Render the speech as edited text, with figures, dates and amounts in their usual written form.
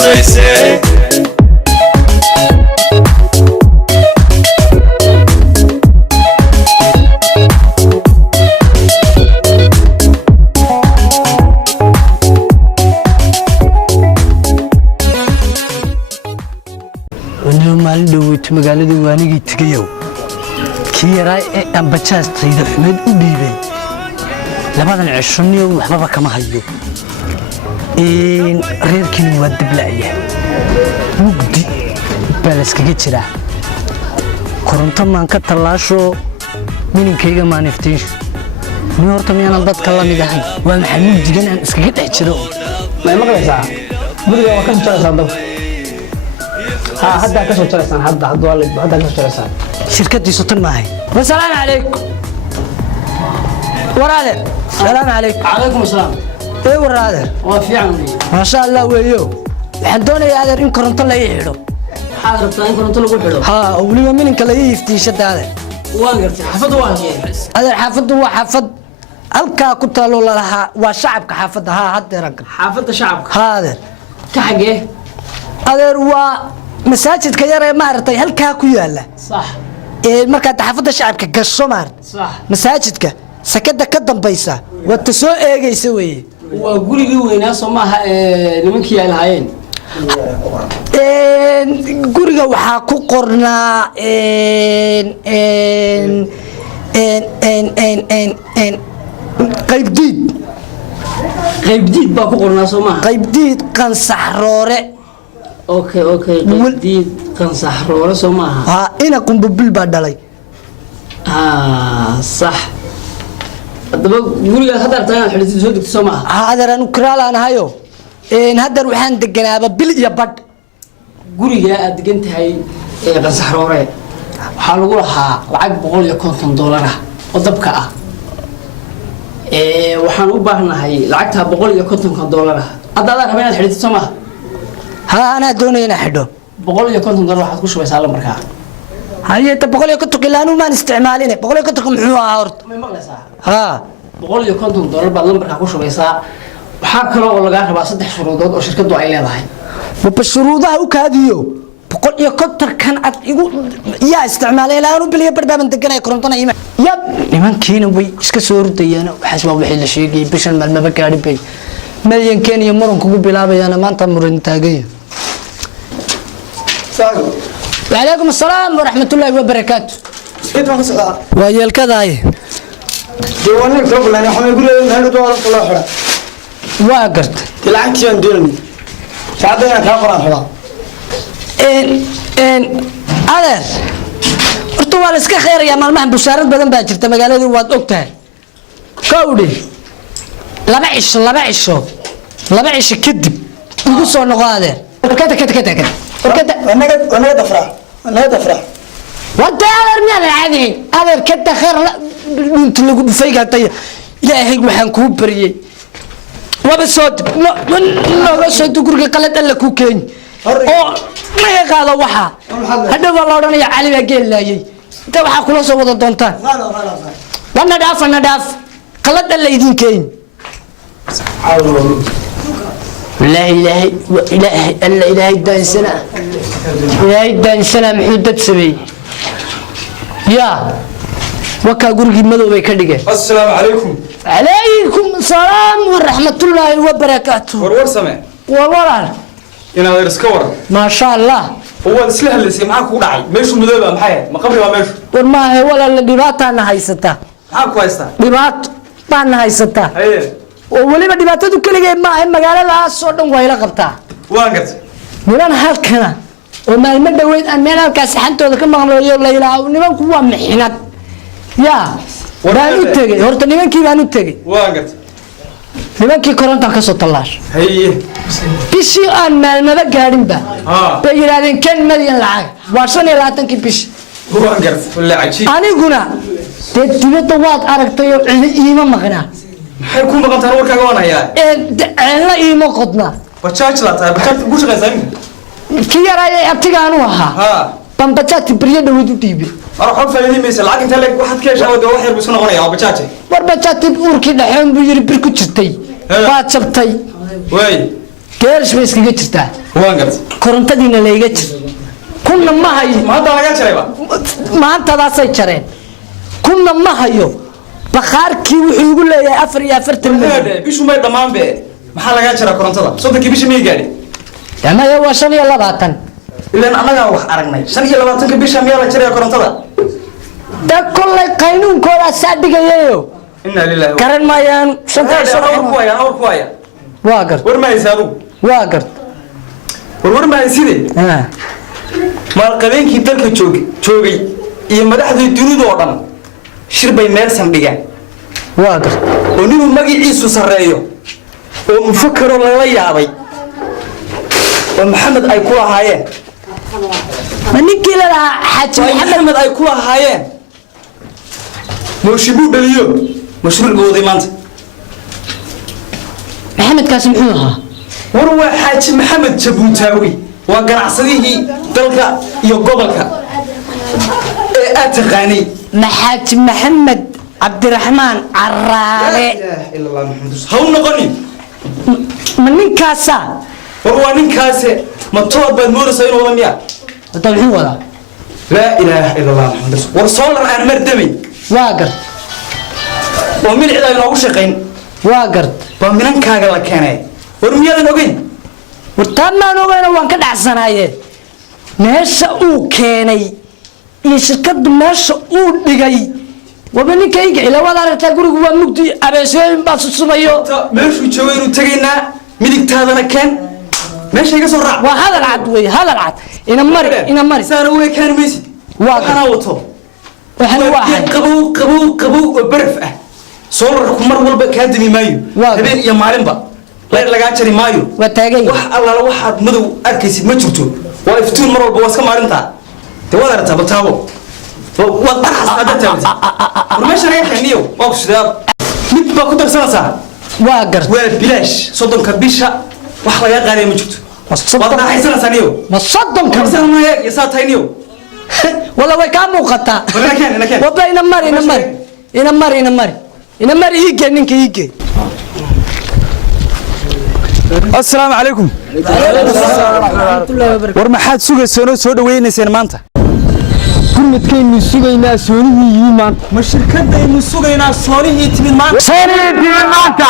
horeyse maalin dhaweyt magaalada waanigii tagayow kii yaraa ee ambajaastayda xumeed u dhiibay labadan cishoniyo waxbaba kama hayo reerkiina waa dibla'ya mugdi baa layskaga jiraa koronto maan ka tallaasho mininkayga maaniftiisho mi horta miyaanan dadka la mid ahay waa maxaa mugdigan aan iskaga dhex jiro may maqlaysaa guriga waa ka soo jaraysaa dab hadda ka soo jaraysaan hadda ka soo jaraysaan shirkadiisu tan maahay wasalaamu calaykum waraadeer salaamu calaykum calaykum asalaam waraadeer waa fiican maasha allah weeyo waxaan doonayaa adeer in koronto la ii xidho maxaad rabtaa in koronto lagu xidho oo weliba mininka la ii iftiishada adeer waan gartay xaafaddu waa adeer xaafaddu waa xaafad halkaa ku taalo lalahaa waa shacabka xaafadda haddeer xaafadda shacabka adeer ka xagee adeer waa masaajidka yar ee maaragtay halkaa ku yaala sax markaad xaafadda shacabka gasho maaragtay sax masaajidka sakada ka dambaysa waad ta soo eegaysa weeye waa gurigii weynaa soo maaha nimankii ay lahaayeen guriga waxaa ku qornaa qaybdiid baa ku qornaa soo maaha qaybdiid qansaxroore okay qaybdiid qansaxroore soo maaha ina qumbubil baa dhalay sax haddaba gurigaas hadda rabtaa inaad xidhitid soo degto soo maaha adeer anu kiraalaanahayo haddar waxaan deganaaba bil iyo badh guriga aad degan tahay qansaxroore waxaa lagu lahaa lacag $150 ah oo dabka ah waxaan u baahnahay lacagta $150 ah hadda adaa raba inaad xidhitid soo maaha anaa doonaya inaa xidho $150 waxaad ku shubaysaa lambarkaa hayta $150 ilaa anu maan isticmaaline $150 muxuu ahaa horta may maqlaysaa $150 baad lambarkaa ku shubaysaa waxaa kaloo oo lagaa rabaa 3 shuruudood oo shirkadu ay leedahay waba shuruudaha u kaadiyo $150 ad igu yaa isticmaalay ilaa anu biliya barbaaban deganay korontona ima ya nimankiina way iska soo ordayaan waxaas waa wixii la sheegay bishan maalmaba gaadhin bay malyankeen iyo muran kugu bilaabayaan maanta muran taagaya وعليكم السلام ورحمة الله وبركاته. كيف ما قصة؟ ويا الكذاي. جواني كرب لنا حنا يقول لنا هذا دوار الله حرا. واقرت. تلعب تيان ديرني. شعبنا كافر حرا. إن هذا. أرتوال إسك خير يا مال مهم بشارة بدن باجر تمجال هذا واد أكتر. كودي. لا بعيش كذب. يقول صار نقاده. كذا. أنا دفرة وانت أرمي على العادي هذا كده خير لا انت اللي قلت فيك طيب إلهي وحن كوبري وبصوت ما بصوت تقول قلت الا كوكين او ما يقاله وحا هذا والله انا يا علي باقي لا انت وحا كل سو ودا دونتان وانا داف قلت الا يدين كين لا إله إلا إلهي دان سنة محدود سبي يا وكا قرقي مدو بيكدقه السلام عليكم السلام ورحمة الله وبركاته ورور سمع ورور إنا غير ما شاء الله هو السلاح اللي سمعك ودعي ميشو مدوبة محايا ما قبل ما ميشو ورما هي ولا اللي دبات أنا هايستا معاك كويستا دبات أنا هايستا ايه waliba dhibaatadu kaliya ma aha magaaladaas oo dhan way la qabtaa waan gart niman halkana oo maalmo dhaweyd aan meel halkaas xantooda ka maqlayo la ilaaw nimanku waa mixnad ya waan u tagay horta nimankii baan u tagay waan gart nimankii koronta ka soo talaash haye bishii aan maalmaba gaadhin ba bay yiraahdeen kan madyan lacag waa 25 bish waan gart wala cajiib aniguna dibadda waad aragtay oo iima maqnaa maxay ku maqantaan warkaaga waan hayaa la iima qodna bajaaj la tahay bajaaj ugu shaqaysaa كيراي أبتيجانو ها بامبتشات بريدة ودوتيبي أروح فايدي مثل لكن تلاقي واحد كيش أو دوا واحد بيسون غنيا أو بتشاتي وربتشات بور كده حين بيجري بركوتشتي باتشبتي وين geerish bay iskaga jirtaa waan gartay korontadiina layga jir kunna ma hayo ma hadda laga jarayba maantadaasay jareen kunna ma hayo bakhaarkii wuxuu igu leeyahay 44 milyan bishu may dhamaan be maxaa laga jaraa korontada sodonkii bisha may gaadhi damaya waa 25 ilaan anaga wax aragnay 25 bisha miyaa la jaraya korontada da kullay qaynuunkooda saadigayeeyo inna lillahi garan maayaan awr ku haya waa gart war ma haysaadu waa gart war ma hayside maal qabeenkii dalka joogay iyo madaxdii dunida oo dhan shir bay meel sandhigaan waa gart oo ninuu magaciisu sareeyo oo mufakkaro lala yaabay oo maxamed ay ku lahaayeen ma ninkii la lahaa xaaji maxamed ay ku lahaayeen mooshibu dhaliyo mashruucooday maanta maxamedkaasi muxuu ahaa war waa xaaji maxamed jabuutaawi waa ganacsadihii dalka iyo gobolka ee aad taqaanay maxaaji maxamed cabdiraxmaan caraale ha u noqonin ma ninkaasa war waa ninkaase ma tood baad moodaysaa inuu wada miya wada muxuu wadaa laa ilaaha ila allah maxamed war soolar aan mardamay waa gart oo milixda inoogu shaqayn waa gart baa minankaaga la keenay war miyaadan ogeyn wartaan maan ogeyna waan ka dhacsanaaye meesha uu keenay iyo shirkaddu meesha uu dhigay waba ninka iga ila waad aragtaa gurigu waa mugdi abeesooyin baa susumayo meeshuu joogo inuu tegaynaa midigtaadana keen meesha iga soo raac waa hadal cad wey hadal cad ina mari saana u ekaan maysid waxaana wato waxaan u ahay qabow oo baraf ah soolarku mar walba kaa dami maayo habeen iyo maalinba leer lagaa jari maayo waa taagay wax allaala waxaad madow arkaysid ma jirto waa iftuun mar walba waa iska maalintaa dee waad aragtaa baltaabo waad barxas hadda taagta war meesha laga keeniyo waa ku sidaa mid baa ku darsanaysaa waa gart waa bilaash soddonka bisha wax lagaa qaadaya ma jirto waad raaxaysanaysaa niyo ma soddonka sanaya iyo saa tahay niyo wala way kaa muuqataa waba ina mari iige ninka iige السلام عليكم war maxaad sugayseen soo dhaweynayseen maanta gurmadkaynu sugaynaa soonihii yimid maanta ma shirkadaynu sugaynaa soonihii timid maanta